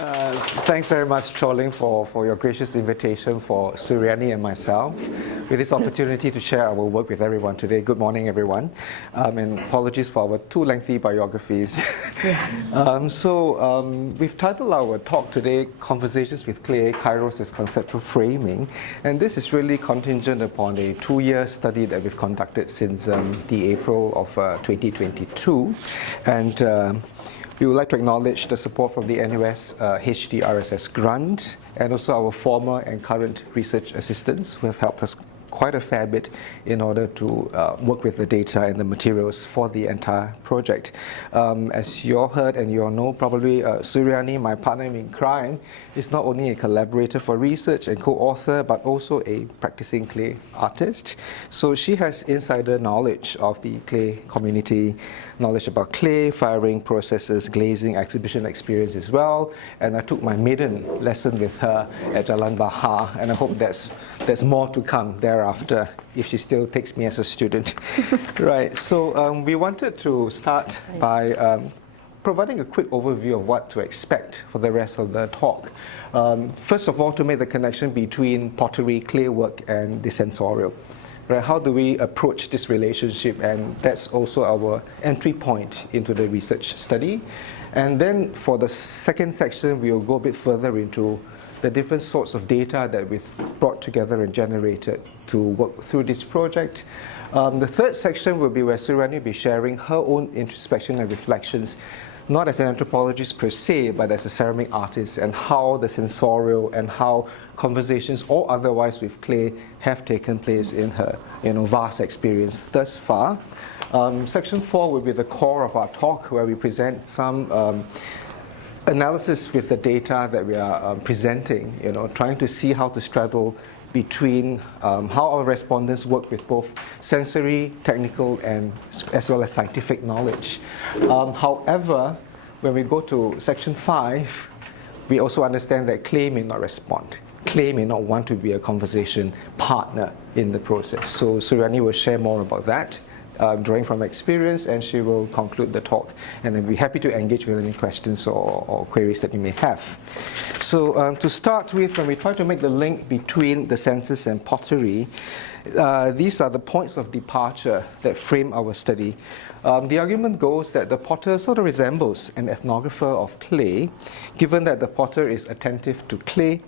Thanks very much, Choling, for your gracious invitation for Suryani and myself with this opportunity to share our work with everyone today. Good morning, everyone. And apologies for our too lengthy biographies. We've titled our talk today, Conversations with Clay, Kairos is Conceptual Framing. And this is really contingent upon a 2-year study that we've conducted since the April of 2022. And we would like to acknowledge the support from the NUS HDRSS grant and also our former and current research assistants who have helped us quite a fair bit in order to work with the data and the materials for the entire project. As you all heard and you all know, probably Suryani, my partner in crime, is not only a collaborator for research and co-author, but also a practicing clay artist. So she has insider knowledge of the clay community, knowledge about clay, firing processes, glazing, exhibition experience as well. And I took my maiden lesson with her at Jalan Bahar, and I hope there's more to come thereafter if she still takes me as a student. Right, so we wanted to start by providing a quick overview of what to expect for the rest of the talk. First of all, to make the connection between pottery, clay work, and the sensorial. Right, how do we approach this relationship? And that's also our entry point into the research study. And then for the second section, we'll go a bit further into the different sorts of data that we've brought together and generated to work through this project. The third section will be where Suryani will be sharing her own introspection and reflections, not as an anthropologist per se, but as a ceramic artist, and how the sensorial and how conversations or otherwise with clay have taken place in her vast experience thus far. Section 4 will be the core of our talk, where we present some analysis with the data that we are presenting, trying to see how to straddle between how our respondents work with both sensory, technical, and as well as scientific knowledge. However, when we go to section 5, we also understand that clay may not respond. Clay may not want to be a conversation partner in the process. So Suryani will share more about that, drawing from experience, and she will conclude the talk. And I'll be happy to engage with any questions or queries that you may have. So to start with, when we try to make the link between the senses and pottery, these are the points of departure that frame our study. The argument goes that the potter sort of resembles an ethnographer of clay, given that the potter is attentive to clay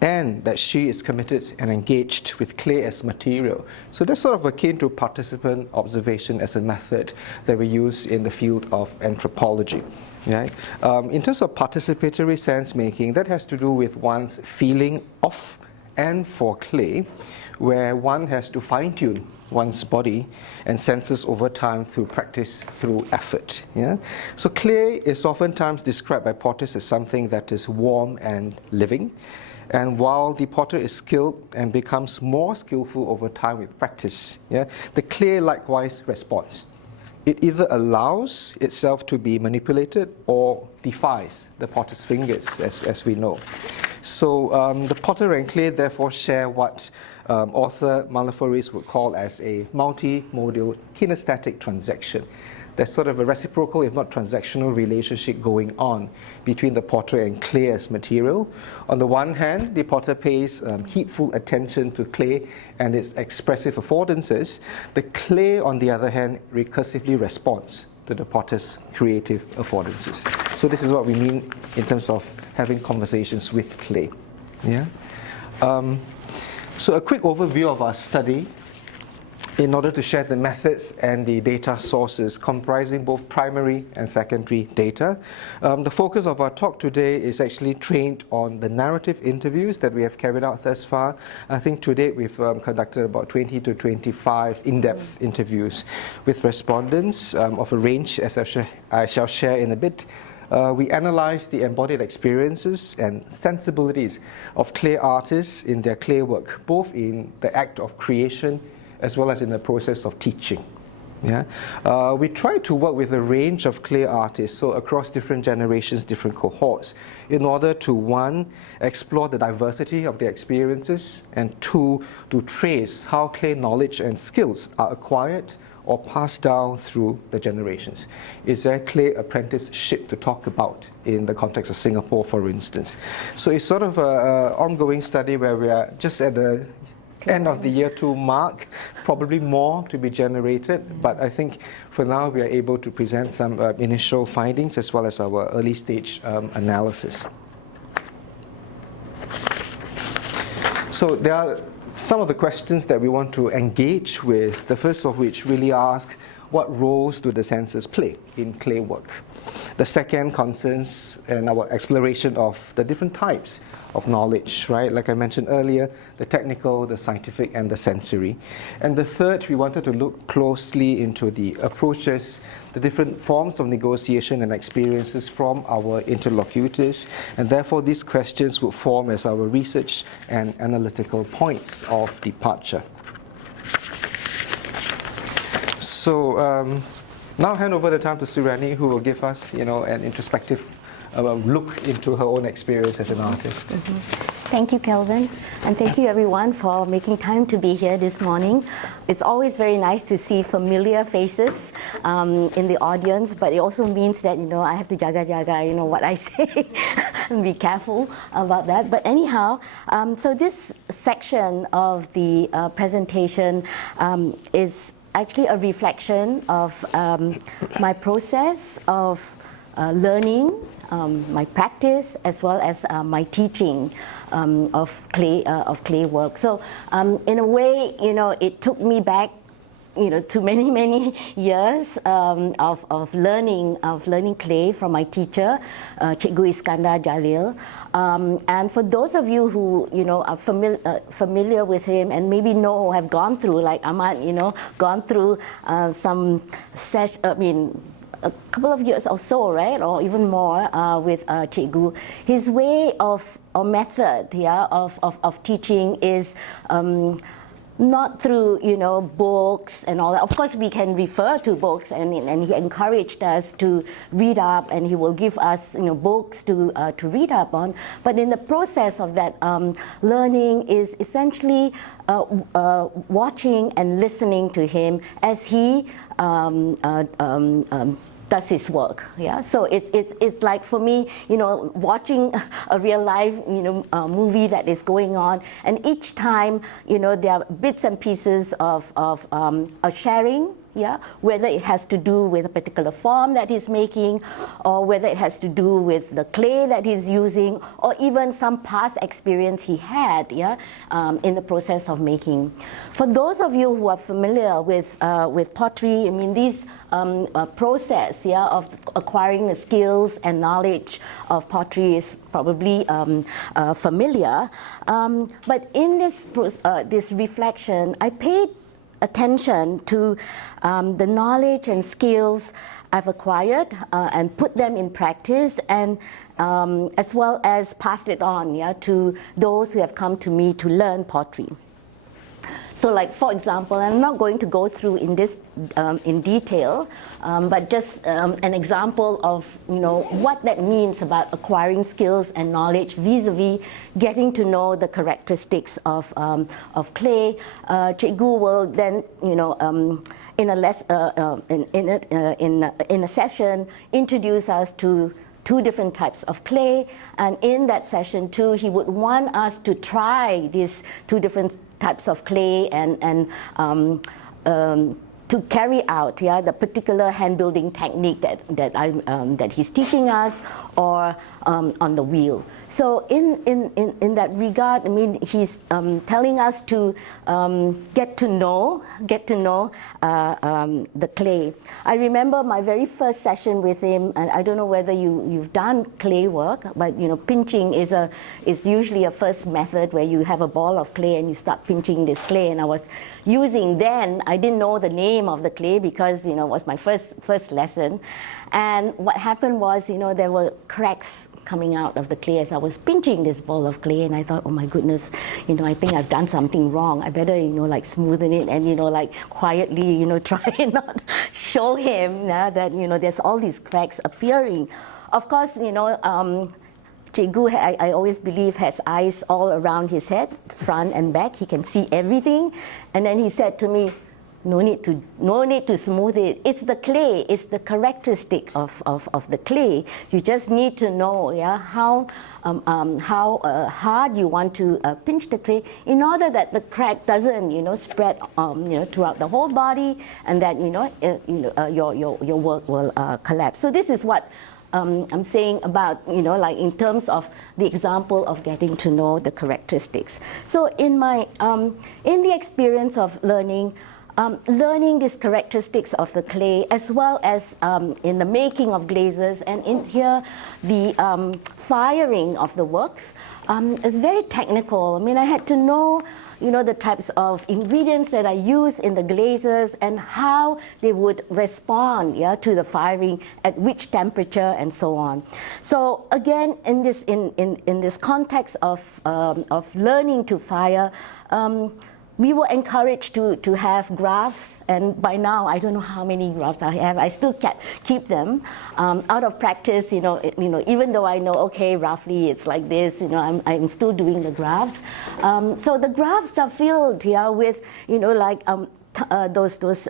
and that she is committed and engaged with clay as material. So that's sort of akin to participant observation as a method that we use in the field of anthropology. Right? In terms of participatory sense making, that has to do with one's feeling of and for clay, where one has to fine-tune one's body and senses over time through practice, through effort. Yeah? So clay is oftentimes described by potters as something that is warm and living. And while the potter is skilled and becomes more skillful over time with practice, the clay likewise responds. It either allows itself to be manipulated or defies the potter's fingers, as we know. So the potter and clay therefore share what author Malafouris would call as a multimodal kinesthetic transaction. There's sort of a reciprocal, if not transactional, relationship going on between the potter and clay as material. On the one hand, the potter pays heedful attention to clay and its expressive affordances. The clay, on the other hand, recursively responds to the potter's creative affordances. So this is what we mean in terms of having conversations with clay. Yeah. So a quick overview of our study, in order to share the methods and the data sources comprising both primary and secondary data. The focus of our talk today is actually trained on the narrative interviews that we have carried out thus far. I think to date we've conducted about 20 to 25 in-depth interviews with respondents of a range, as I shall share in a bit. We analyzed the embodied experiences and sensibilities of clay artists in their clay work, both in the act of creation as well as in the process of teaching. Yeah? We try to work with a range of clay artists, so across different generations, different cohorts, in order to, one, explore the diversity of their experiences, and two, to trace how clay knowledge and skills are acquired or passed down through the generations? Is there clay apprenticeship to talk about in the context of Singapore, for instance? So it's sort of an ongoing study where we are just at the end of the year 2 mark, probably more to be generated, but I think for now we are able to present some initial findings as well as our early stage analysis. So there are some of the questions that we want to engage with, the first of which really ask, what roles do the senses play in clay work? The second concerns and our exploration of the different types of knowledge, right? Like I mentioned earlier, the technical, the scientific, and the sensory. And the third, we wanted to look closely into the approaches, the different forms of negotiation and experiences from our interlocutors, and therefore these questions would form as our research and analytical points of departure. So now I'll hand over the time to Surani, who will give us, an introspective look into her own experience as an artist. Thank you, Kelvin, and thank you everyone for making time to be here this morning. It's always very nice to see familiar faces in the audience, but it also means that, I have to jaga, what I say and be careful about that. But anyhow, so this section of the presentation is actually a reflection of my process of learning, my practice, as well as my teaching of clay work. So in a way, it took me back, to many years of learning clay from my teacher, Cikgu Iskandar Jalil. And for those of you who are familiar with him and maybe know or have gone through, like Ahmad, gone through a couple of years or so, right, or even more with Cikgu. His way of, or method, of teaching is not through, books and all that. Of course, we can refer to books, and he encouraged us to read up, and he will give us, books to read up on. But in the process of that learning is essentially watching and listening to him as he does his work. So it's like, for me, watching a real life movie that is going on, and each time there are bits and pieces of a sharing, whether it has to do with a particular form that he's making, or whether it has to do with the clay that he's using, or even some past experience he had in the process of making. For those of you who are familiar with pottery, this process of acquiring the skills and knowledge of pottery is probably familiar. But in this reflection, I paid attention to the knowledge and skills I've acquired and put them in practice, and as well as passed it on to those who have come to me to learn pottery. So, like, for example, I'm not going to go through in this in detail, but just an example of what that means about acquiring skills and knowledge vis-a-vis getting to know the characteristics of clay. Cikgu will then in a session introduce us to 2 different types of clay, and in that session too, he would want us to try these 2 different types of clay and to carry out the particular hand building technique that he's teaching us, or on the wheel. So in that regard, he's telling us to get to know the clay. I remember my very first session with him, and I don't know whether you've done clay work, but pinching is usually a first method where you have a ball of clay and you start pinching this clay. And I was using then, I didn't know the name of the clay because it was my first lesson. And what happened was there were cracks coming out of the clay as I was pinching this ball of clay, and I thought, oh my goodness, I think I've done something wrong. I better like smoothen it and like quietly try and not show him that there's all these cracks appearing. Of course, Cikgu, I always believe, has eyes all around his head, front and back. He can see everything. And then he said to me, no need to smooth it. It's the clay, it's the characteristic of the clay. You just need to know, yeah, how hard you want to pinch the clay in order that the crack doesn't, spread, throughout the whole body, and that your work will collapse. So this is what I'm saying about, like in terms of the example of getting to know the characteristics. So in my in the experience of learning these characteristics of the clay, as well as in the making of glazes, and in here the firing of the works is very technical. I mean, I had to know, the types of ingredients that I use in the glazes and how they would respond, to the firing, at which temperature, and so on. So again, in this context of learning to fire, we were encouraged to have graphs, and by now I don't know how many graphs I have. I still keep them out of practice. Even though I know, okay, roughly it's like this. I'm still doing the graphs. So the graphs are filled with those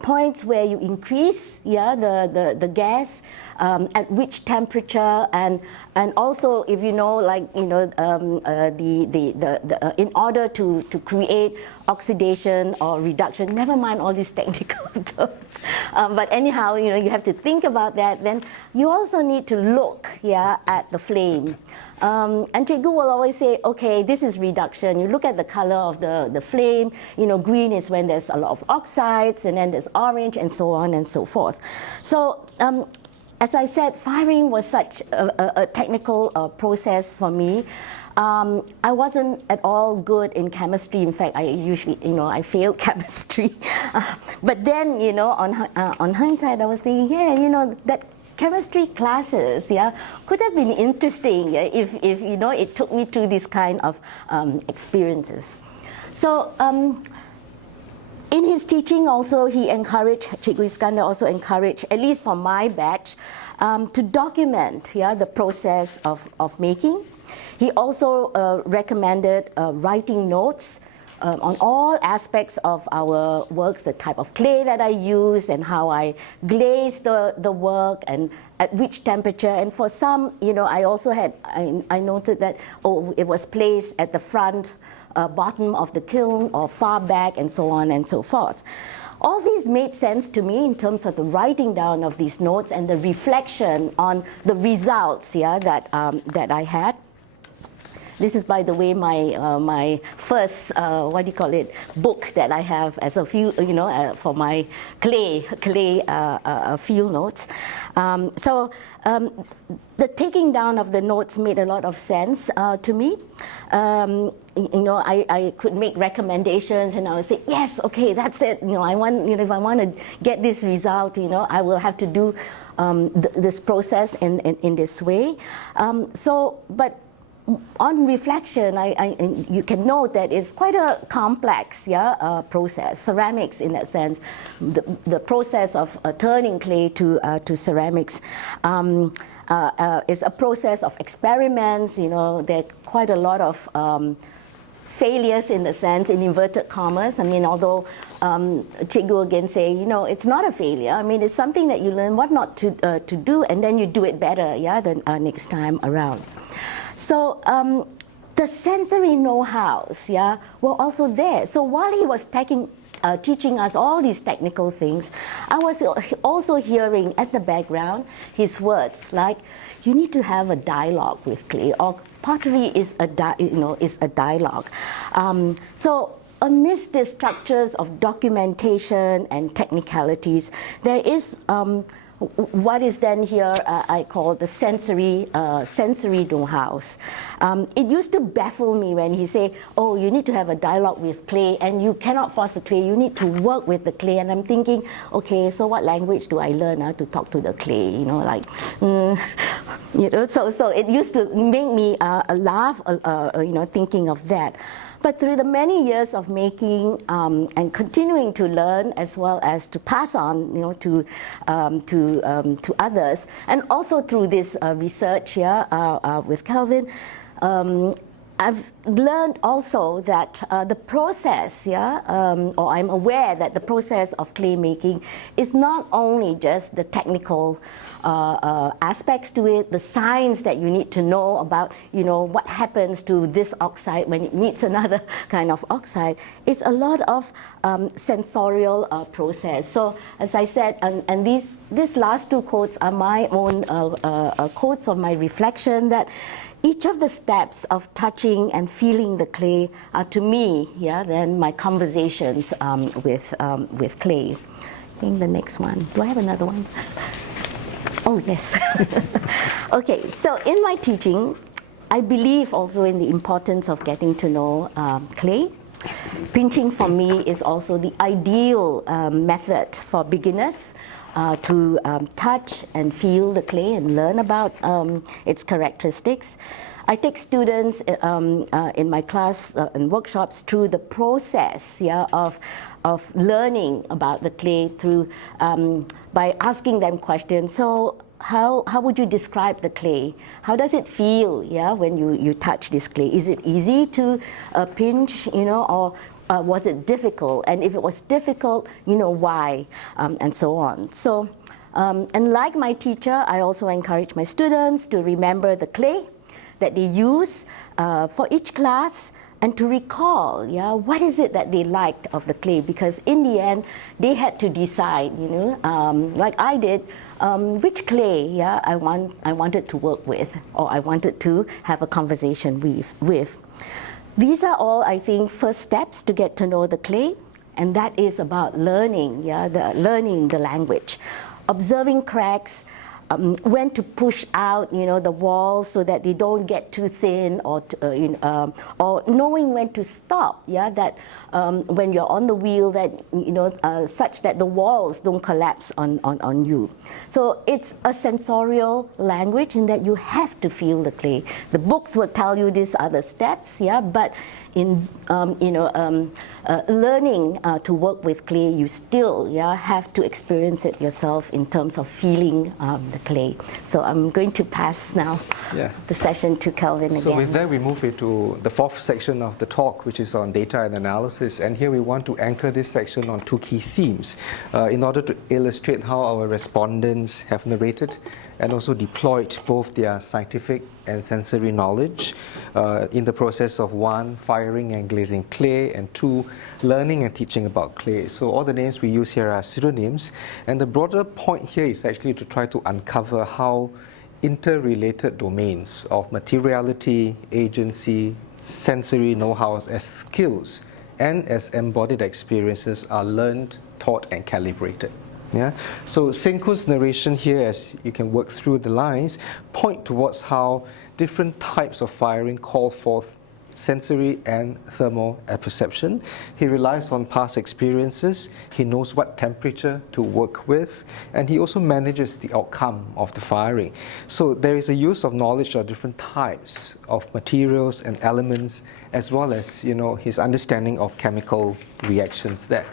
points where you increase the gas, at which temperature, and also if in order to create oxidation or reduction, never mind all these technical terms, but anyhow, you have to think about that. Then you also need to look at the flame. And Cikgu will always say, okay, this is reduction. You look at the color of the flame. Green is when there's a lot of oxides, and then there's orange, and so on and so forth. So as I said, firing was such a technical process for me. I wasn't at all good in chemistry. In fact, I usually, I failed chemistry. But then, on hindsight, I was thinking, that chemistry classes, could have been interesting, if it took me through this kind of experiences. So in his teaching also, he encouraged, Cikgu Iskandar also encouraged, at least for my batch, to document the process of making. He also recommended writing notes on all aspects of our works, the type of clay that I use and how I glaze the work and at which temperature. And for some, I also had, I noted that, it was placed at the front, bottom of the kiln or far back, and so on and so forth. All these made sense to me in terms of the writing down of these notes and the reflection on the results that I had. This is, by the way, my first book that I have as a field, for my clay field notes. So the taking down of the notes made a lot of sense to me. I could make recommendations, and I would say, yes, okay, that's it. I want, if I want to get this result, I will have to do this process in this way. But on reflection, you can note that it's quite a complex process. Ceramics, in that sense, the process of turning clay to ceramics is a process of experiments. There are quite a lot of failures, in the sense, in inverted commas. I mean, although Cikgu again say, it's not a failure. I mean, it's something that you learn what not to do, and then you do it better, the next time around. So the sensory know-hows, were also there. So while he was teaching us all these technical things, I was also hearing at the background his words like, you need to have a dialogue with clay, or pottery is a dialogue. So amidst the structures of documentation and technicalities, there is what is then here I call the sensory know-hows. It used to baffle me when he say, oh, you need to have a dialogue with clay, and you cannot force the clay, you need to work with the clay. And I'm thinking, okay, so what language do I learn to talk to the clay? So it used to make me laugh, thinking of that. But through the many years of making and continuing to learn, as well as to pass on, to others, and also through this research here with Kelvin, I've learned also that the process, or I'm aware that the process of clay making is not only just the technical aspects to it, the science that you need to know about, what happens to this oxide when it meets another kind of oxide. It's a lot of sensorial process. So as I said, and these last two quotes are my own quotes of my reflection, that each of the steps of touching and feeling the clay are, to me, then my conversations with clay. I think the next one. Do I have another one? Oh, yes. Okay, so in my teaching, I believe also in the importance of getting to know clay. Pinching for me is also the ideal method for beginners to touch and feel the clay and learn about its characteristics. I take students in my class and workshops through the process of learning about the clay through by asking them questions. So how would you describe the clay? How does it feel when you touch this clay? Is it easy to pinch, or was it difficult? And if it was difficult, why? And so on. So, and like my teacher, I also encourage my students to remember the clay that they use for each class, and to recall, what is it that they liked of the clay? Because in the end, they had to decide, like I did, which clay, I wanted to work with, or I wanted to have a conversation with. These are all, I think, first steps to get to know the clay, and that is about learning, learning the language, observing cracks, when to push out, the walls so that they don't get too thin, or knowing when to stop. That when you're on the wheel, that such that the walls don't collapse on you. So it's a sensorial language in that you have to feel the clay. The books will tell you these are the steps, but in learning to work with clay, you still have to experience it yourself in terms of feeling the clay. So I'm going to pass now the session to Kelvin again. So with that, we move into the fourth section of the talk, which is on data and analysis. And here we want to anchor this section on two key themes in order to illustrate how our respondents have narrated and also deployed both their scientific and sensory knowledge in the process of, one, firing and glazing clay, and two, learning and teaching about clay. So all the names we use here are pseudonyms, and the broader point here is actually to try to uncover how interrelated domains of materiality, agency, sensory know-how as skills and as embodied experiences are learned, taught, and calibrated. So Senkun's narration here, as you can work through the lines, point towards how different types of firing call forth sensory and thermal apperception. He relies on past experiences, he knows what temperature to work with, and he also manages the outcome of the firing. So there is a use of knowledge of different types of materials and elements, as well as his understanding of chemical reactions there.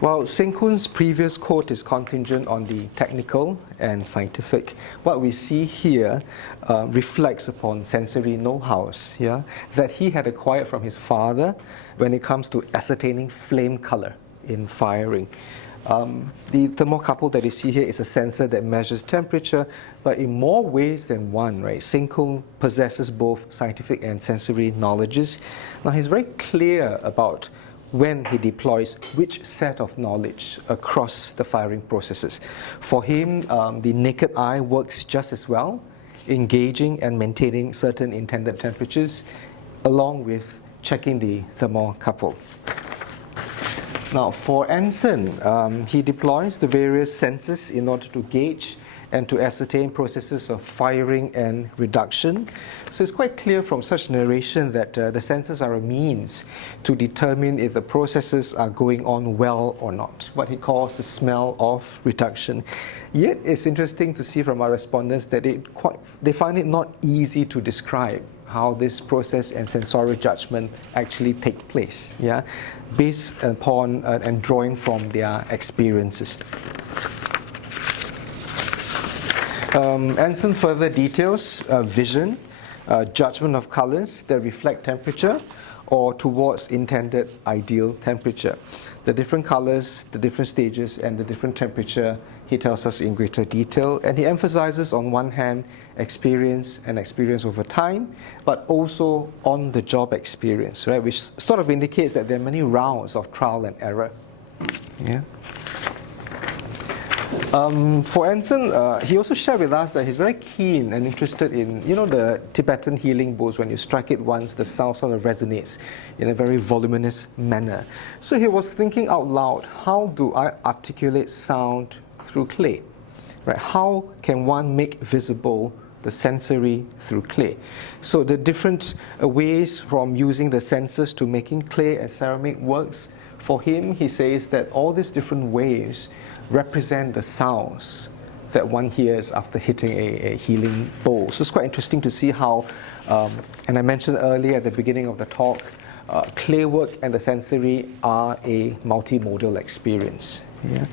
While Senkun's previous quote is contingent on the technical and scientific, what we see here reflects upon sensory know-hows that he had acquired from his father when it comes to ascertaining flame color in firing. The thermocouple that you see here is a sensor that measures temperature, but in more ways than one, right? Senkun possesses both scientific and sensory knowledges. Now he's very clear about when he deploys which set of knowledge across the firing processes. For him, the naked eye works just as well, engaging and maintaining certain intended temperatures, along with checking the thermocouple. Now, for Anson, he deploys the various senses in order to gauge and to ascertain processes of firing and reduction. So it's quite clear from such narration that the senses are a means to determine if the processes are going on well or not, what he calls the smell of reduction. Yet it's interesting to see from our respondents that they find it not easy to describe how this process and sensorial judgment actually take place, based upon and drawing from their experiences. Anson further details vision, judgment of colors that reflect temperature, or towards intended ideal temperature. The different colors, the different stages, and the different temperature, he tells us in greater detail. And he emphasizes, on one hand, experience and experience over time, but also on-the-job experience, right? Which sort of indicates that there are many rounds of trial and error. Yeah. For Anson, he also shared with us that he's very keen and interested in, the Tibetan healing bowls. When you strike it once, the sound sort of resonates in a very voluminous manner. So he was thinking out loud, how do I articulate sound through clay? Right? How can one make visible the sensory through clay? So the different ways from using the senses to making clay and ceramic works, for him, he says that all these different ways represent the sounds that one hears after hitting a healing bowl. So it's quite interesting to see how, and I mentioned earlier at the beginning of the talk, clay work and the sensory are a multimodal experience. Yeah.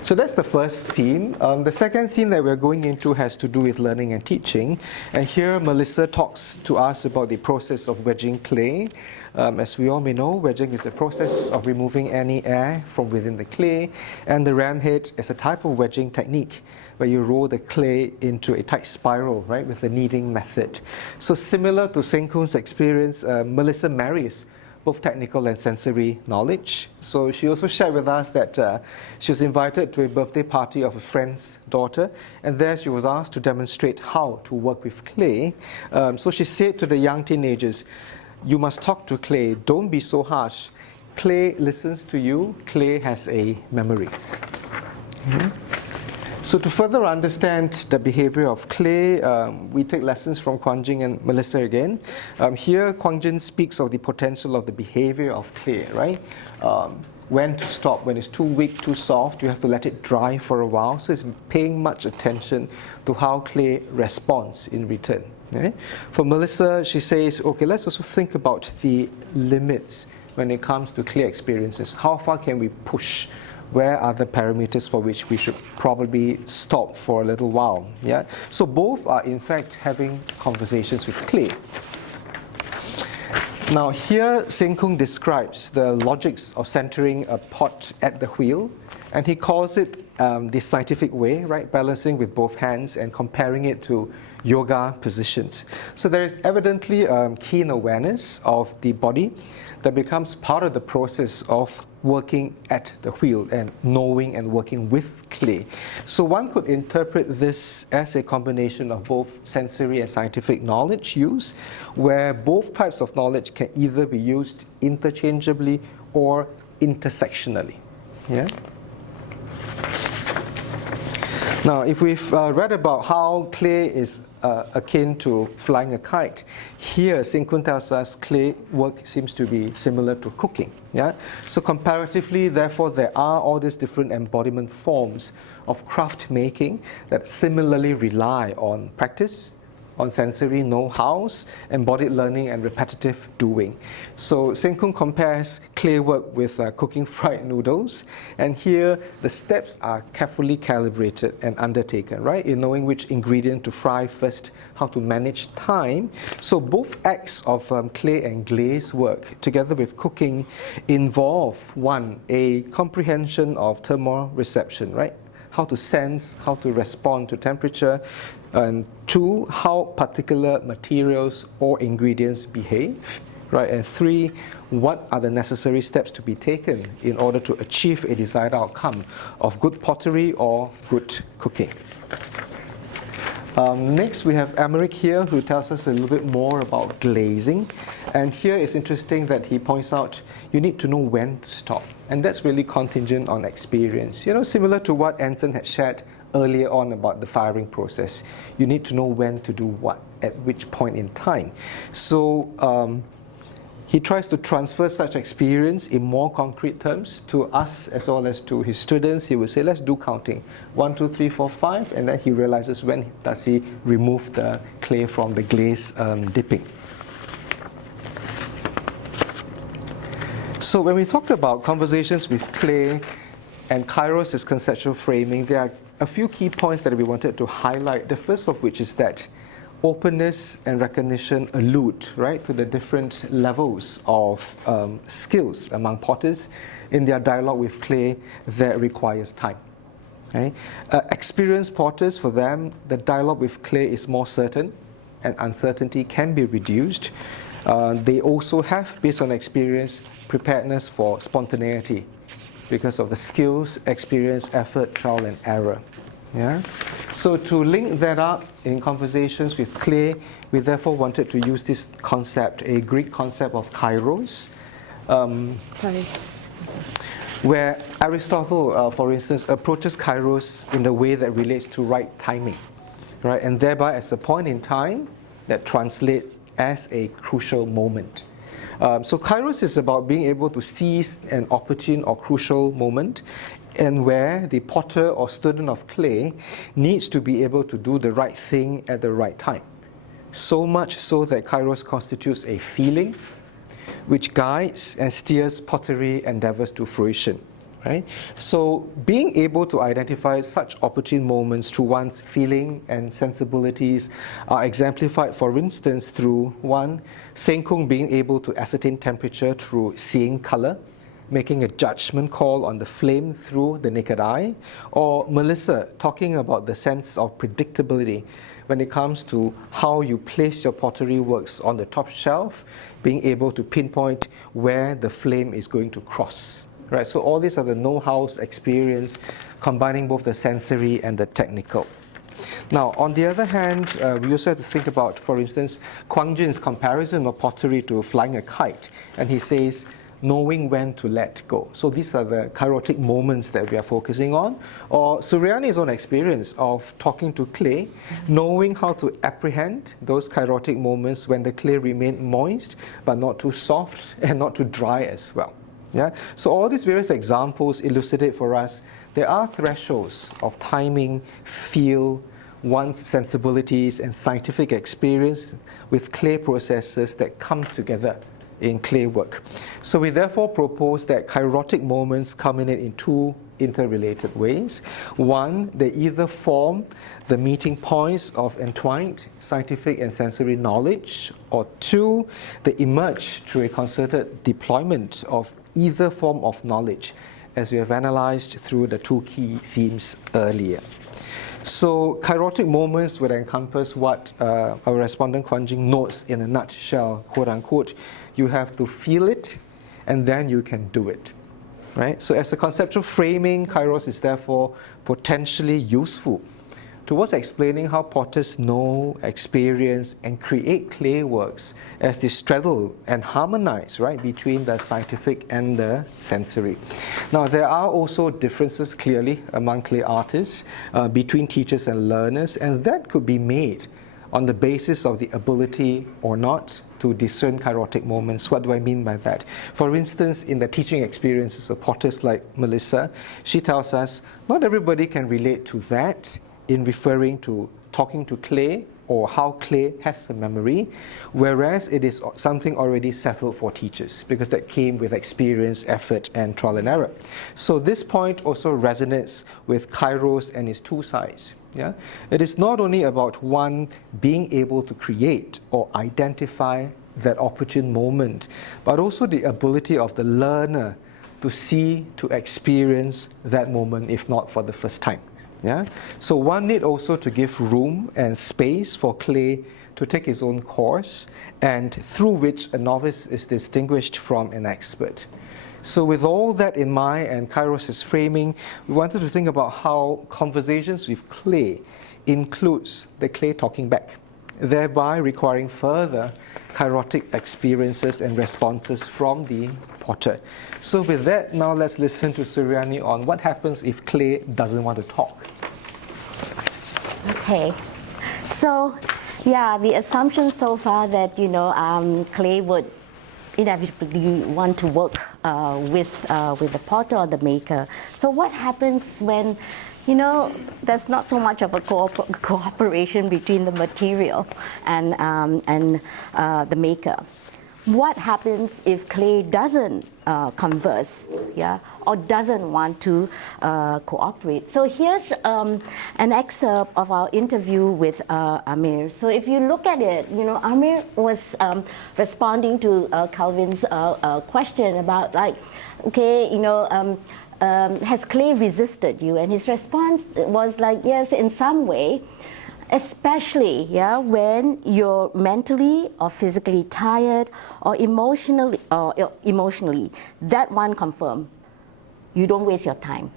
So that's the first theme. The second theme that we're going into has to do with learning and teaching. And here Melissa talks to us about the process of wedging clay. As we all may know, wedging is the process of removing any air from within the clay, and the ram head is a type of wedging technique where you roll the clay into a tight spiral, right, with the kneading method. So similar to Sengkun's experience, Melissa marries both technical and sensory knowledge. So she also shared with us that she was invited to a birthday party of a friend's daughter, and there she was asked to demonstrate how to work with clay. So she said to the young teenagers, "You must talk to clay, don't be so harsh. Clay listens to you, clay has a memory." Mm-hmm. So to further understand the behavior of clay, we take lessons from Kuang Jin and Melissa again. Here, Kuang Jin speaks of the potential of the behavior of clay, right? When to stop, when it's too weak, too soft, you have to let it dry for a while. So it's paying much attention to how clay responds in return. Okay? For Melissa, she says, okay, let's also think about the limits when it comes to clay experiences. How far can we push? Where are the parameters for which we should probably stop for a little while? Yeah. So both are in fact having conversations with clay. Now here, Sengkung describes the logics of centering a pot at the wheel, and he calls it the scientific way, right? Balancing with both hands and comparing it to yoga positions. So there is evidently keen awareness of the body that becomes part of the process of working at the wheel and knowing and working with clay. So one could interpret this as a combination of both sensory and scientific knowledge use, where both types of knowledge can either be used interchangeably or intersectionally. Yeah? Now, if we've read about how clay is akin to flying a kite, here Sengkun tells us clay work seems to be similar to cooking. Yeah? So comparatively, therefore, there are all these different embodiment forms of craft making that similarly rely on practice, on sensory know-hows, embodied learning, and repetitive doing. So Sengkun compares clay work with cooking fried noodles, and here the steps are carefully calibrated and undertaken, right, in knowing which ingredient to fry first, how to manage time. So both acts of clay and glaze work, together with cooking, involve, one, a comprehension of thermoreception, right, how to sense, how to respond to temperature, and two, how particular materials or ingredients behave, right? And three, what are the necessary steps to be taken in order to achieve a desired outcome of good pottery or good cooking. Next, we have Emmerich here, who tells us a little bit more about glazing. And here it's interesting that he points out you need to know when to stop. And that's really contingent on experience. You know, similar to what Anson had shared earlier on about the firing process. You need to know when to do what, at which point in time. So he tries to transfer such experience in more concrete terms to us as well as to his students. He will say, let's do counting. 1, 2, 3, 4, 5, and then he realizes when does he remove the clay from the glaze dipping. So when we talk about conversations with clay and Kairos is conceptual framing, there are a few key points that we wanted to highlight. The first of which is that openness and recognition allude, right, to the different levels of skills among potters in their dialogue with clay that requires time. Right? Experienced potters, for them, the dialogue with clay is more certain and uncertainty can be reduced. They also have, based on experience, preparedness for spontaneity because of the skills, experience, effort, trial and error. Yeah? So to link that up in conversations with clay, we therefore wanted to use this concept, a Greek concept of Kairos, where Aristotle, for instance, approaches Kairos in the way that relates to right timing, right? And thereby as a point in time that translates as a crucial moment. So Kairos is about being able to seize an opportune or crucial moment, and where the potter or student of clay needs to be able to do the right thing at the right time. So much so that Kairos constitutes a feeling which guides and steers pottery endeavors to fruition. Right? So being able to identify such opportune moments through one's feeling and sensibilities are exemplified, for instance, through one, Sengkung being able to ascertain temperature through seeing color, making a judgment call on the flame through the naked eye, or Melissa talking about the sense of predictability when it comes to how you place your pottery works on the top shelf, being able to pinpoint where the flame is going to cross. Right, so all these are the know-hows, experience, combining both the sensory and the technical. Now, on the other hand, we also have to think about, for instance, Kwang Jin's comparison of pottery to flying a kite. And he says, knowing when to let go. So these are the kairotic moments that we are focusing on. Or Suryani's own experience of talking to clay, knowing how to apprehend those kairotic moments when the clay remained moist, but not too soft and not too dry as well. Yeah? So all these various examples elucidate for us there are thresholds of timing, feel, one's sensibilities and scientific experience with clay processes that come together in clay work. So we therefore propose that kairotic moments culminate in two interrelated ways. One, they either form the meeting points of entwined scientific and sensory knowledge, or two, they emerge through a concerted deployment of either form of knowledge, as we have analyzed through the two key themes earlier. So kairotic moments would encompass what our respondent Kwang Jin notes in a nutshell, quote unquote, you have to feel it and then you can do it. Right? So as a conceptual framing, Kairos is therefore potentially useful towards explaining how potters know, experience, and create clay works as they straddle and harmonize, right, between the scientific and the sensory. Now, there are also differences clearly among clay artists, between teachers and learners, and that could be made on the basis of the ability or not to discern kairotic moments. What do I mean by that? For instance, in the teaching experiences of potters like Melissa, she tells us not everybody can relate to that in referring to talking to clay or how clay has a memory, whereas it is something already settled for teachers because that came with experience, effort, and trial and error. So this point also resonates with Kairos and its two sides. Yeah? It is not only about one being able to create or identify that opportune moment, but also the ability of the learner to see, to experience that moment, if not for the first time. Yeah? So one need also to give room and space for clay to take its own course, and through which a novice is distinguished from an expert. So with all that in mind and Kairos' framing, we wanted to think about how conversations with clay includes the clay talking back, thereby requiring further kairotic experiences and responses from the potter. So with that, now let's listen to Suryani on what happens if clay doesn't want to talk. Okay, so yeah, the assumption so far that clay would inevitably want to work with the potter or the maker. So what happens when there's not so much of a cooperation between the material and the maker? what happens if clay doesn't converse, yeah, or doesn't want to cooperate? So here's an excerpt of our interview with Amir. So if you look at it, Amir was responding to Calvin's question about like, okay, has clay resisted you? And his response was like, yes, in some way. Especially, yeah, when you're mentally or physically tired or emotionally, that one confirm. You don't waste your time.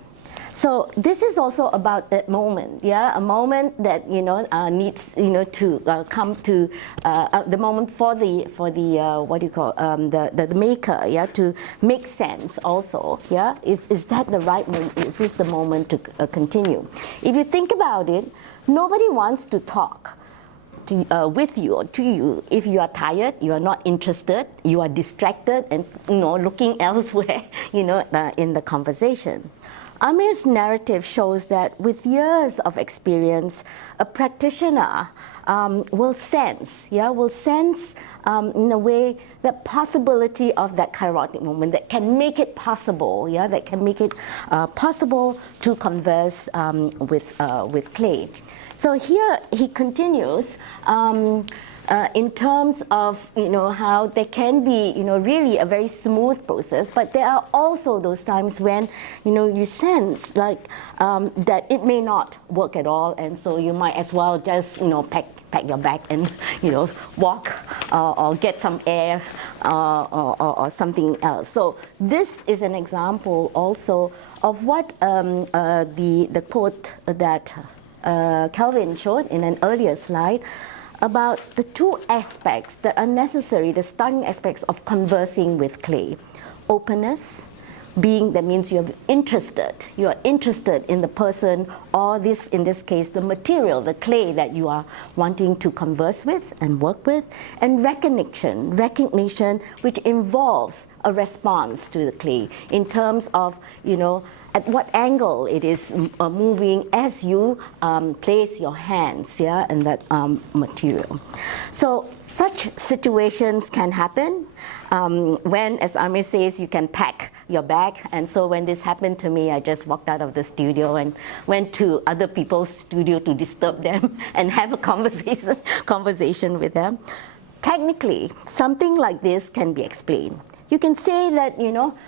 So this is also about that moment, yeah, a moment that needs to come to the moment for the what do you call the maker, yeah, to make sense also, yeah. Is that the right moment? Is this the moment to continue? If you think about it, nobody wants to talk with you or to you if you are tired, you are not interested, you are distracted, and looking elsewhere, in the conversation. Amir's narrative shows that with years of experience, a practitioner will sense in a way the possibility of that kairotic moment that can make it possible, yeah, that can make it possible to converse with clay. So here he continues in terms of how there can be really a very smooth process, but there are also those times when you sense like that it may not work at all, and so you might as well just pack your bag and walk or get some air or something else. So this is an example also of what the quote that Calvin showed in an earlier slide about the two aspects that are necessary, the starting aspects of conversing with clay. Openness, being that means you are interested in the person, or in this case, the material, the clay that you are wanting to converse with and work with, and recognition which involves a response to the clay in terms of, at what angle it is moving as you place your hands, yeah, in that material. So such situations can happen when, as Amir says, you can pack your bag. And so when this happened to me, I just walked out of the studio and went to other people's studio to disturb them and have a conversation with them. Technically, something like this can be explained. You can say that,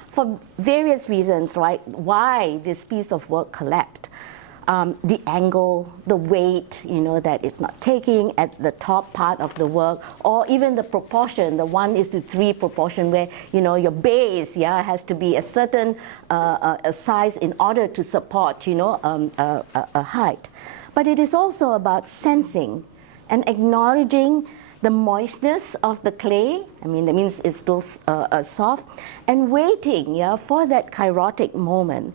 for various reasons, right, why this piece of work collapsed. The angle, the weight, that it's not taking at the top part of the work, or even the proportion, the 1:3 proportion where, your base, yeah, has to be a certain a size in order to support, a height. But it is also about sensing and acknowledging the moistness of the clay, that means it's still soft, and waiting, yeah, for that kairotic moment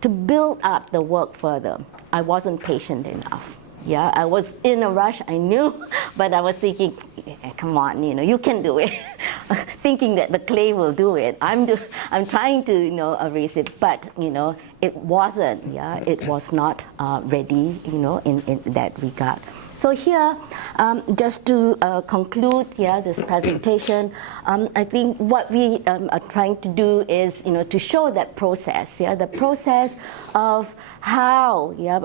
to build up the work further. I wasn't patient enough. Yeah, I was in a rush, I knew, but I was thinking, come on, you can do it. Thinking that the clay will do it. I'm trying to, erase it, but, it wasn't, yeah, it was not ready, in that regard. So here, just to conclude, yeah, this presentation, I think what we are trying to do is, to show that process, yeah, the process of how, yeah,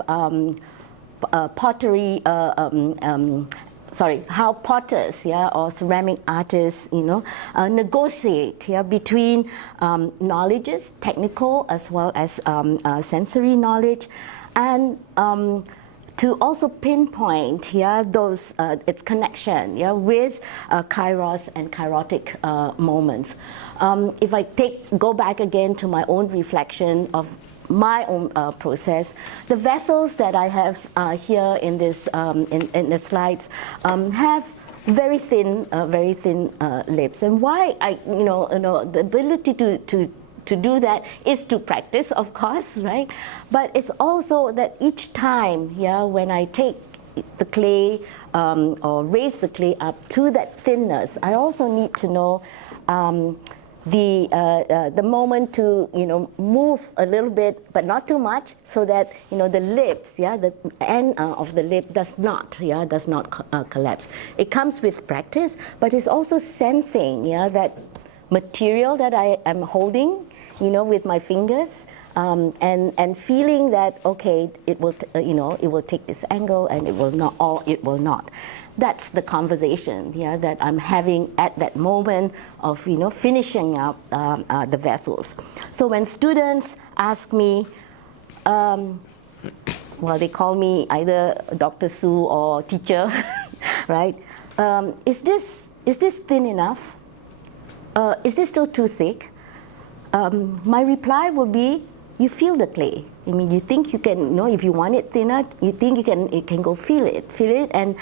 pottery, how potters, yeah, or ceramic artists, negotiate, yeah, between knowledges, technical as well as sensory knowledge, and to also pinpoint, yeah, those its connection, yeah, with kairos and kairotic moments. If I go back again to my own reflection of my own process, the vessels that I have here in this in the slides have very thin lips, and why the ability to do that is to practice, of course, right? But it's also that each time, yeah, when I take the clay or raise the clay up to that thinness, I also need to know the moment to move a little bit, but not too much, so that the lips, the end of the lip does not collapse. It comes with practice, but it's also sensing that material that I am holding, with my fingers, and feeling that okay, it will take this angle, and it will not, or it will not. That's the conversation that I'm having at that moment of finishing up the vessels. So when students ask me, well, they call me either Dr. Sue or teacher, right? Is this thin enough? Is this still too thick? My reply would be, you feel the clay. I mean, you think you can, if you want it thinner, you think you can go feel it, and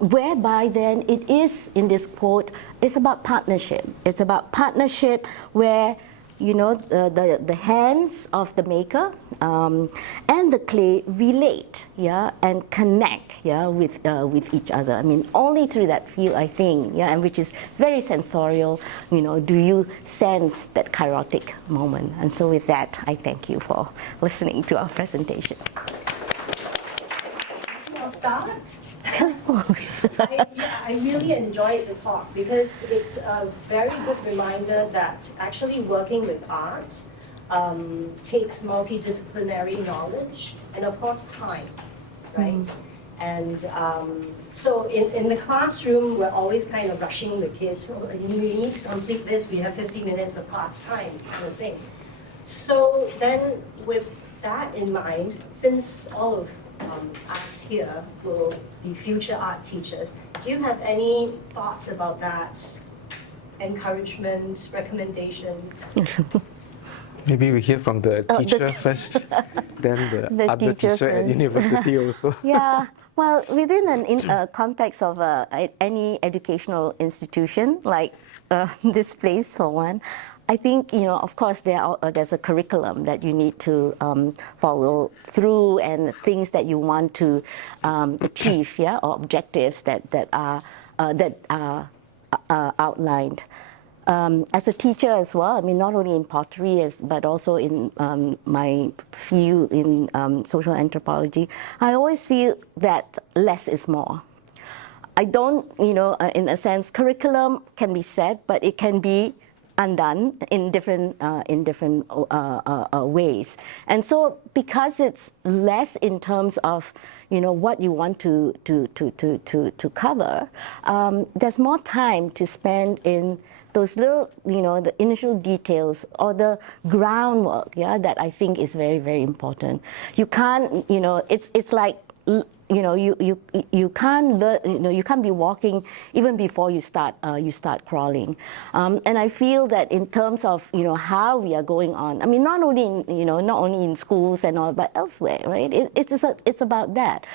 whereby then it is, in this quote, it's about partnership. It's about partnership where, the hands of the maker and the clay relate, and connect, with each other. I mean, only through that feel, I think, and which is very sensorial, do you sense that kairotic moment. And so with that, I thank you for listening to our presentation. I'll start. I really enjoyed the talk because it's a very good reminder that actually working with art takes multidisciplinary knowledge and of course time, right? And so in the classroom, we're always kind of rushing the kids. Oh, you need to complete this. We have 50 minutes of class time, kind of thing. So then with that in mind, since all of us here will be future art teachers, do you have any thoughts about that? Encouragement, recommendations? Maybe we hear from the teacher first, then the other teacher at university also. Yeah, well, within a context of any educational institution, like this place for one, I think, of course, there's a curriculum that you need to follow through, and things that you want to achieve, or objectives that are outlined. As a teacher as well, I mean, not only in pottery, but also in my field in social anthropology, I always feel that less is more. I don't, in a sense, curriculum can be set, but it can be undone in different ways. And so, because it's less in terms of what you want to cover, there's more time to spend in those little, the initial details or the groundwork, that I think is very, very important. You can't, it's like, you can't learn, you can't be walking even before you start crawling. And I feel that in terms of how we are going on, I mean, not only in schools and all, but elsewhere, right? It's about that.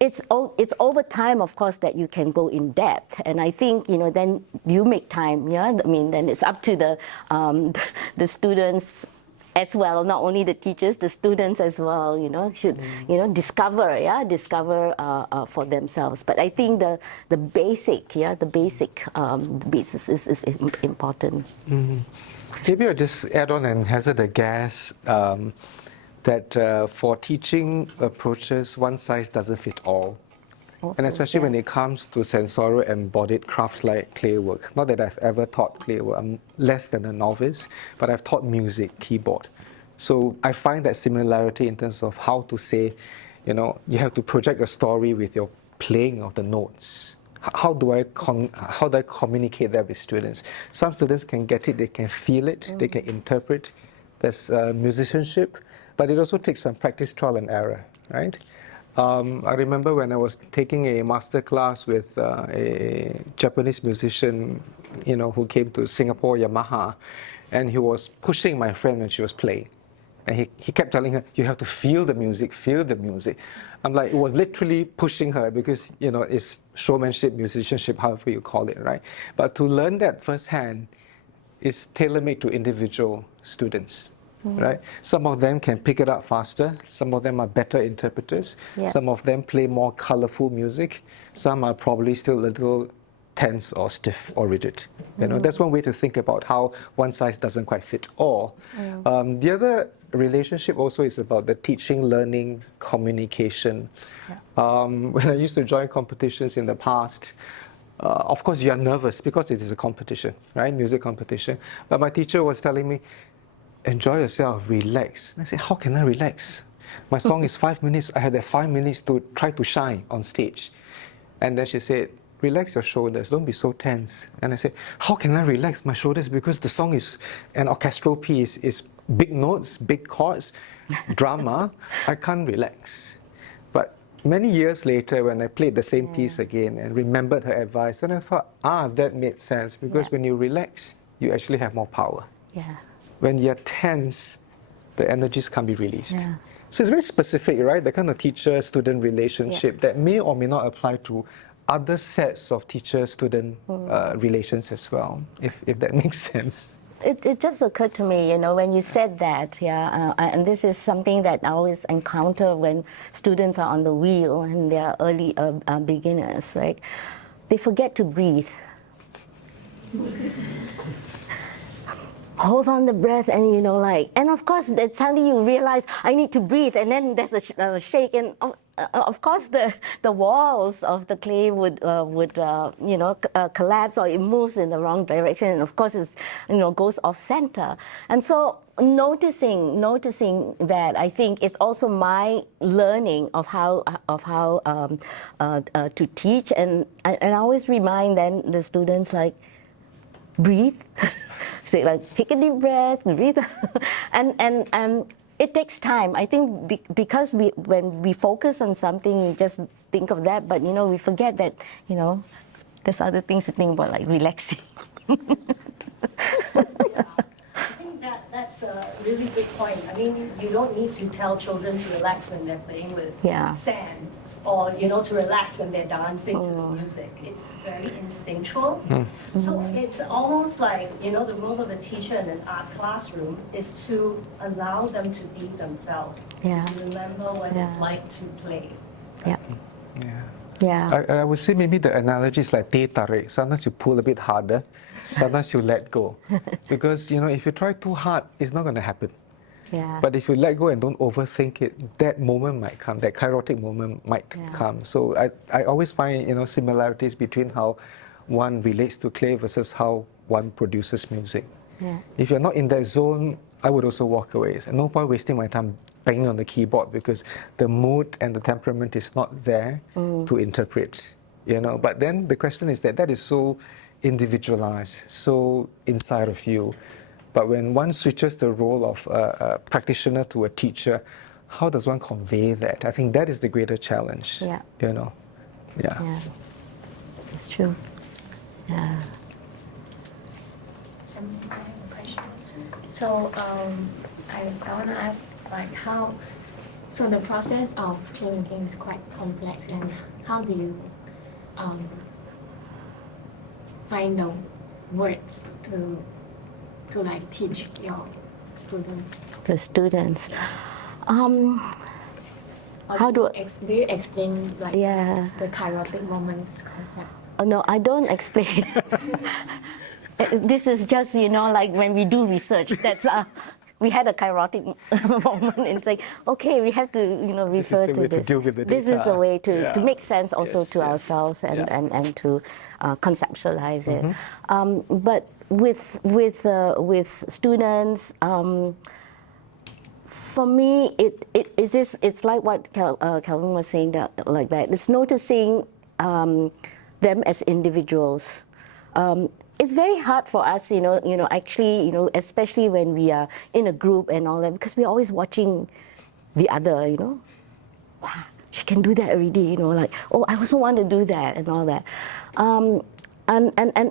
It's over time, of course, that you can go in depth, and I think then you make time. I mean, then it's up to the students as well, not only the teachers, the students as well, should, discover for themselves. But I think the basic, basis is important. Mm-hmm. Maybe I'll just add on and hazard a guess that for teaching approaches, one size doesn't fit all. Also, and especially when it comes to sensorial embodied craft like clay work. Not that I've ever taught clay work, I'm less than a novice, but I've taught music, keyboard. So I find that similarity in terms of how to say, you have to project a story with your playing of the notes. How do I communicate that with students? Some students can get it, they can feel it, they can interpret. There's musicianship, but it also takes some practice, trial and error, right? I remember when I was taking a master class with a Japanese musician, who came to Singapore, Yamaha, and he was pushing my friend when she was playing. And he kept telling her, you have to feel the music, feel the music. I'm like, it was literally pushing her because, it's showmanship, musicianship, however you call it, right? But to learn that firsthand is tailor-made to individual students. Right? Some of them can pick it up faster. Some of them are better interpreters. Yeah. Some of them play more colorful music. Some are probably still a little tense or stiff or rigid. You know, that's one way to think about how one size doesn't quite fit all. The other relationship also is about the teaching, learning, communication. When I used to join competitions in the past, of course you are nervous because it is a competition, right? Music competition. But my teacher was telling me, enjoy yourself, relax. And I said, how can I relax? My song is 5 minutes. I had that 5 minutes to try to shine on stage. And then she said, relax your shoulders, don't be so tense. And I said, how can I relax my shoulders? Because the song is an orchestral piece, it's big notes, big chords, drama. I can't relax. But many years later, when I played the same piece again and remembered her advice, then I thought, that made sense. Because when you relax, you actually have more power. When you're tense, the energies can't be released. So it's very specific, right? The kind of teacher-student relationship that may or may not apply to other sets of teacher-student relations as well, if that makes sense. It just occurred to me, you know, when you said that, and this is something that I always encounter when students are on the wheel and they're early beginners, right? They forget to breathe. Hold on the breath, and you know, like, and of course, then suddenly you realize I need to breathe, and then there's a shake, and of course, the walls of the clay would you know, collapse, or it moves in the wrong direction, and of course, it's, you know, goes off center. And so noticing that, I think, is also my learning of how to teach, and I always remind then the students, like, breathe. Say, like, take a deep breath, breathe. and it takes time. I think because when we focus on something, we just think of that, but, you know, we forget that, you know, there's other things to think about, like relaxing. I think that's a really good point. I mean, you don't need to tell children to relax when they're playing with sand, or, you know, to relax when they're dancing to the music. It's very instinctual. So it's almost like, you know, the role of a teacher in an art classroom is to allow them to be themselves, to remember what it's like to play. I would say maybe the analogy is like teh tarik. Sometimes you pull a bit harder, sometimes you let go. Because, you know, if you try too hard, it's not going to happen. But if you let go and don't overthink it, that moment might come, that kairotic moment might come. So I always find, you know, similarities between how one relates to clay versus how one produces music. If you're not in that zone, I would also walk away. So no point wasting my time banging on the keyboard, because the mood and the temperament is not there to interpret, you know. But then the question is that is so individualized, so inside of you. But when one switches the role of a practitioner to a teacher, how does one convey that? I think that is the greater challenge, you know. It's true. I have a question. So I want to ask, like, how, so the process of playmaking is quite complex, and how do you find the words to like teach your students? The students. How do you explain, like, the kairotic moments concept? Oh, no, I don't explain. This is just, you know, like when we do research, that's we had a kairotic moment, and it's like, okay, we have to, you know, refer to this. This is the way to make sense also to ourselves and to conceptualize it. But with students, for me, it's like what Calvin was saying, like that. It's noticing them as individuals. It's very hard for us, you know, actually, you know, especially when we are in a group and all that, because we're always watching the other, you know. Wow, she can do that already, you know, like, oh, I also want to do that and all that. And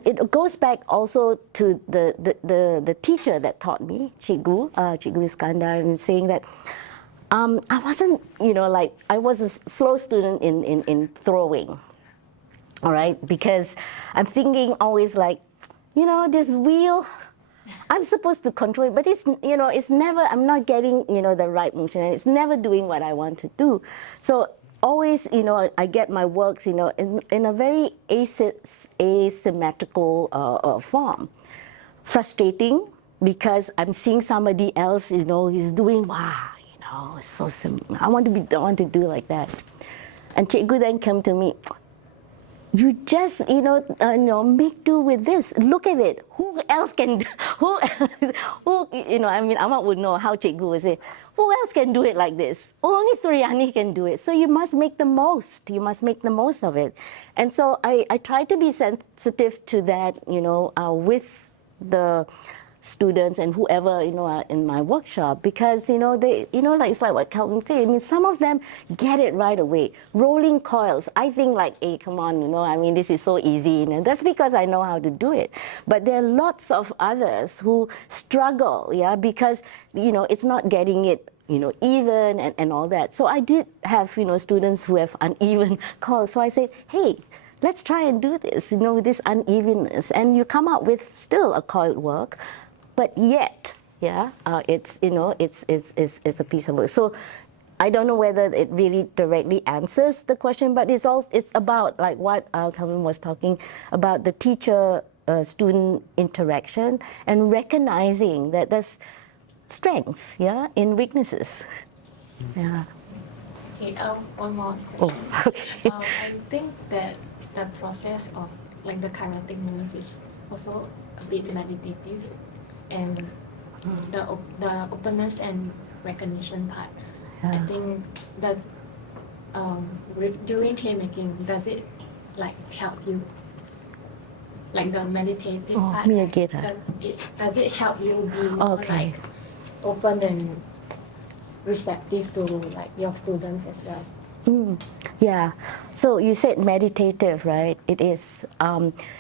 it goes back also to the teacher that taught me, Cikgu Iskandar, and saying that I wasn't, you know, like, I was a slow student in throwing, all right? Because I'm thinking always like, you know, this wheel, I'm supposed to control it, but it's, you know, it's never, I'm not getting, you know, the right motion, and it's never doing what I want to do. So always, I get my works, in a very asymmetrical form. Frustrating because I'm seeing somebody else, he's doing, wow, it's so simple. I want to do like that. And Cikgu then came to me, you just, make do with this. Look at it. Who else can, Ahmad would know how Cikgu would say, who else can do it like this? Only Suryani can do it. So you must make the most. You must make the most of it. And so I try to be sensitive to that, with the students and whoever are in my workshop, because they like, it's like what Calvin said. I mean, some of them get it right away. Rolling coils, I think like, hey, come on, this is so easy. That's because I know how to do it. But there are lots of others who struggle, because it's not getting it even and all that. So I did have students who have uneven coils. So I said, hey, let's try and do this, with this unevenness, and you come up with still a coiled work. But yet, it's it's a piece of work. So I don't know whether it really directly answers the question, but it's about like what Calvin was talking about, the teacher-student interaction and recognizing that there's strengths, in weaknesses. Yeah. Okay, one more. Oh, okay. I think that the process of like the kairotic movements is also a bit meditative. And the openness and recognition part, I think does during clay making, does it like help you, like the meditative part? Me again. Does it help you be more Okay. like open and receptive to like your students as well? Yeah. So you said meditative, right? It is.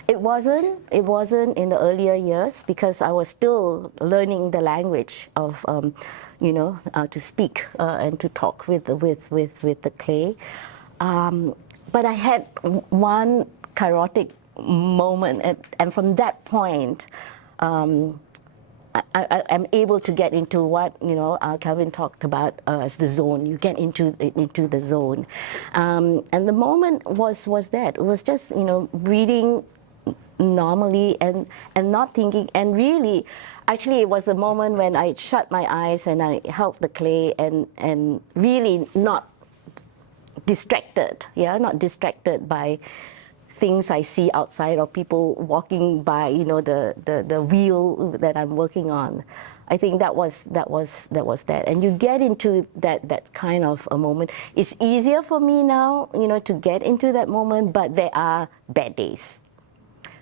It wasn't in the earlier years because I was still learning the language of, to speak and to talk with the clay. But I had one kairotic moment, and from that point, I'm able to get into what Calvin talked about as the zone. You get into the zone, and the moment was that it was just breathing normally and not thinking, and really, actually, it was the moment when I shut my eyes and I held the clay and really not distracted, not distracted by things I see outside or people walking by, the wheel that I'm working on. I think that was that. And you get into that kind of a moment. It's easier for me now, to get into that moment, but there are bad days.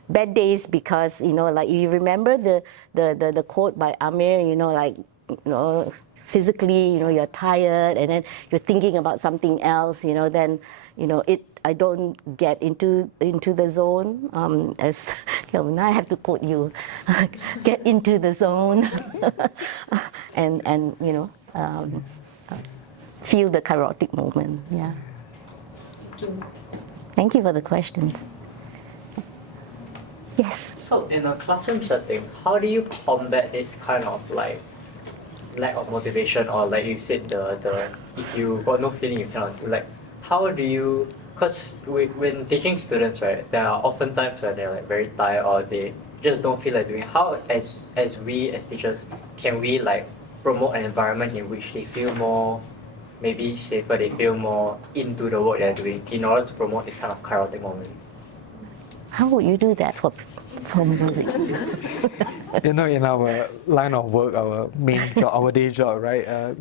Bad days because, like you remember the quote by Amir, physically, you're tired and then you're thinking about something else, then, I don't get into the zone, as Kelvin, I have to quote you, get into the zone and feel the kairotic movement, yeah. Thank you. Thank you for the questions. Yes? So in a classroom setting, how do you combat this kind of like lack of motivation, or like you said, the if you got no feeling you cannot do, like how do you, because when teaching students, right, there are often times where they're like very tired or they just don't feel like doing it. How as we as teachers can we like promote an environment in which they feel more maybe safer, they feel more into the work they're doing in order to promote this kind of kairotic moment? How would you do that for music? In our line of work, our main job, our day job, right?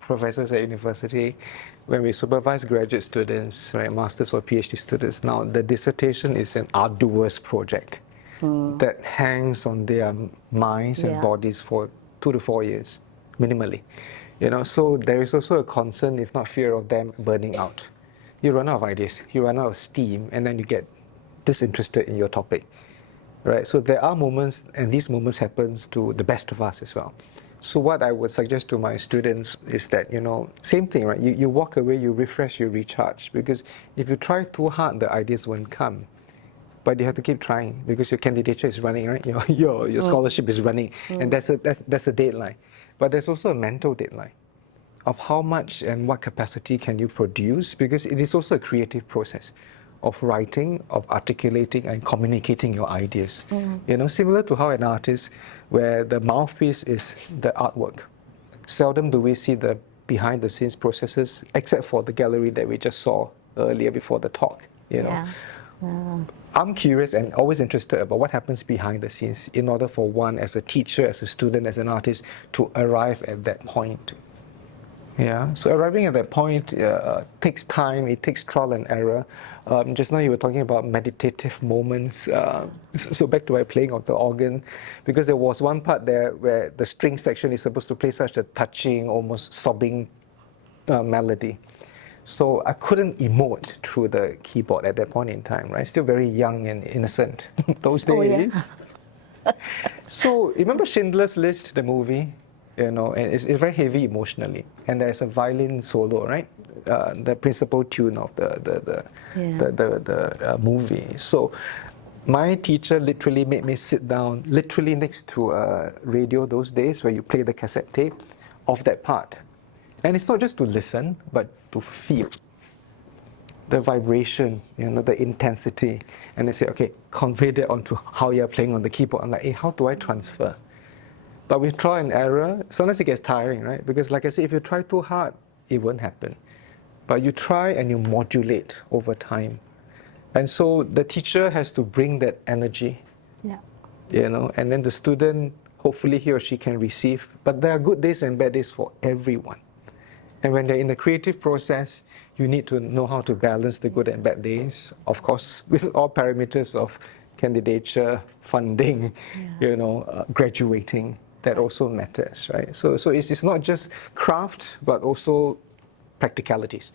Professors at university, when we supervise graduate students, right, masters or PhD students, now the dissertation is an arduous project that hangs on their minds and bodies for 2 to 4 years, minimally. So there is also a concern, if not fear, of them burning out. You run out of ideas, you run out of steam, and then you get disinterested in your topic, right? So there are moments, and these moments happens to the best of us as well. So what I would suggest to my students is that, same thing, right? You walk away, you refresh, you recharge, because if you try too hard, the ideas won't come. But you have to keep trying because your candidature is running, right? Your scholarship is running, and that's a deadline. But there's also a mental deadline. of how much and what capacity can you produce, because it is also a creative process of writing, of articulating and communicating your ideas. You know, similar to how an artist, where the mouthpiece is the artwork. Seldom do we see the behind the scenes processes, except for the gallery that we just saw earlier before the talk, you know. Yeah. I'm curious and always interested about what happens behind the scenes in order for one as a teacher, as a student, as an artist to arrive at that point. Yeah, so arriving at that point takes time, it takes trial and error. Just now you were talking about meditative moments. So back to my playing of the organ, because there was one part there where the string section is supposed to play such a touching, almost sobbing melody. So I couldn't emote through the keyboard at that point in time, right? Still very young and innocent those days. Oh, yeah. So remember Schindler's List, the movie? You know, and it's very heavy emotionally, and there's a violin solo, right? The principal tune of the movie. So my teacher literally made me sit down, literally next to a radio those days where you play the cassette tape of that part, and it's not just to listen, but to feel the vibration, you know, the intensity, and they say, okay, convey that onto how you're playing on the keyboard. I'm like, hey, how do I transfer? But with trial and error, sometimes it gets tiring, right? Because like I said, if you try too hard, it won't happen. But you try and you modulate over time. And so the teacher has to bring that energy, you know, and then the student, hopefully he or she can receive. But there are good days and bad days for everyone. And when they're in the creative process, you need to know how to balance the good and bad days, of course, with all parameters of candidature, funding, you know, graduating. That also matters, right? So it's not just craft, but also practicalities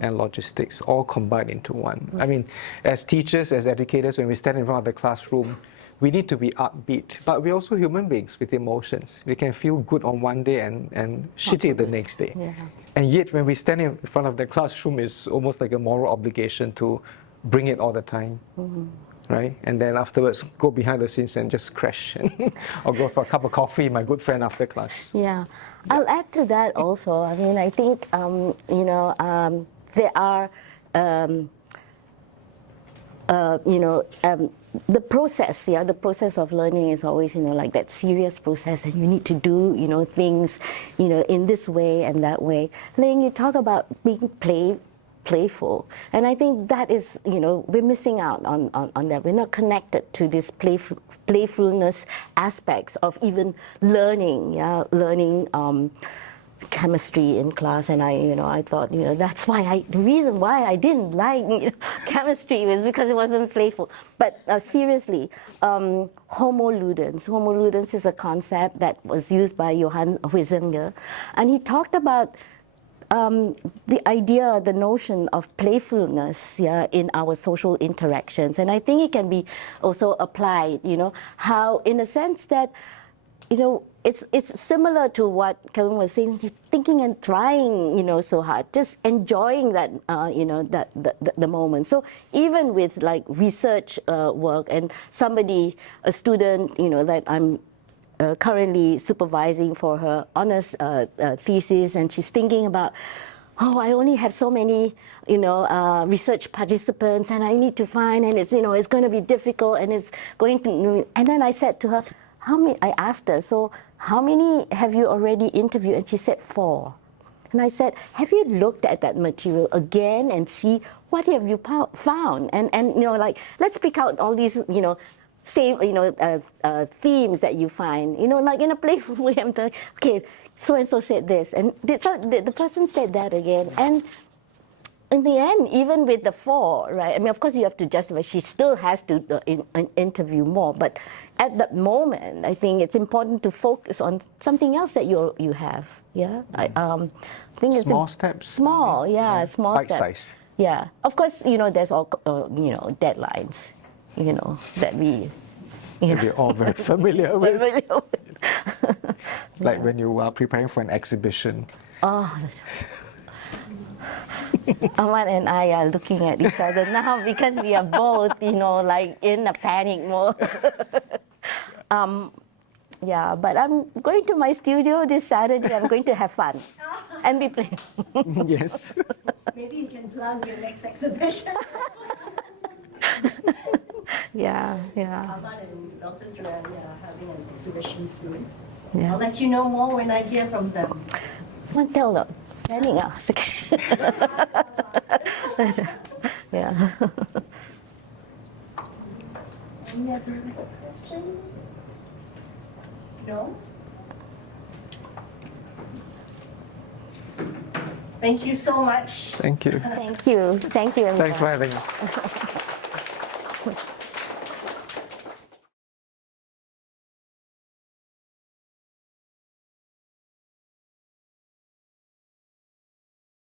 and logistics, all combined into one. I mean, as teachers, as educators, when we stand in front of the classroom, we need to be upbeat, but we're also human beings with emotions. We can feel good on one day and shitty the next day. Yeah. And yet, when we stand in front of the classroom, it's almost like a moral obligation to bring it all the time. Right? And then afterwards, go behind the scenes and just crash or go for a cup of coffee, my good friend, after class. Yeah, I'll add to that also. I mean, I think, you know, there are, you know, the process, the process of learning is always, you know, like that serious process, and you need to do, you know, things, you know, in this way and that way. Then you talk about being playful, and I think that is, you know, we're missing out on that. We're not connected to this playfulness aspects of even learning, learning chemistry in class. And I thought, you know, that's why the reason why I didn't like, you know, chemistry was because it wasn't playful. But seriously, homo ludens. Homo ludens is a concept that was used by Johann Huizinga, and he talked about the idea, the notion of playfulness, in our social interactions. And I think it can be also applied, you know, how in a sense that, you know, it's similar to what Kevin was saying, thinking and trying, you know, so hard, just enjoying that, you know, that the moment. So even with like research work, and somebody, a student, you know, that I'm currently supervising for her honors thesis, and she's thinking about, oh, I only have so many, you know, research participants, and I need to find, and it's, you know, it's going to be difficult, and it's going to, and then I said to her, how many, I asked her, so how many have you already interviewed? And she said 4. And I said, have you looked at that material again and see what have you found? And you know, like, let's pick out all these, you know, same, you know, themes that you find, you know, like in a playful way. I'm like, okay, so and so said this, and the person said that again, and in the end, even with the 4, right? I mean, of course, you have to justify. She still has to interview more, but at that moment, I think it's important to focus on something else that you have. Yeah, I think it's small steps. Small, small Bite steps. size. Yeah, of course, you know, there's all you know, deadlines, you know, that we. We're all very familiar with. Like Yeah. when you are preparing for an exhibition. Oh, Ahmad and I are looking at each other now because we are both, you know, like in a panic mode. Yeah, but I'm going to my studio this Saturday. I'm going to have fun and be playing. Yes. Maybe you can plug your next exhibition. Yeah, yeah, Ahmad and Dr. Surani are having an exhibition soon. yeah. I'll let you know more when I hear from them. Come on, tell them. Planning ah. Yeah. Any other questions? No? Thank you so much. Thank you. Thank you. Thank you. Thanks for Amira. having us.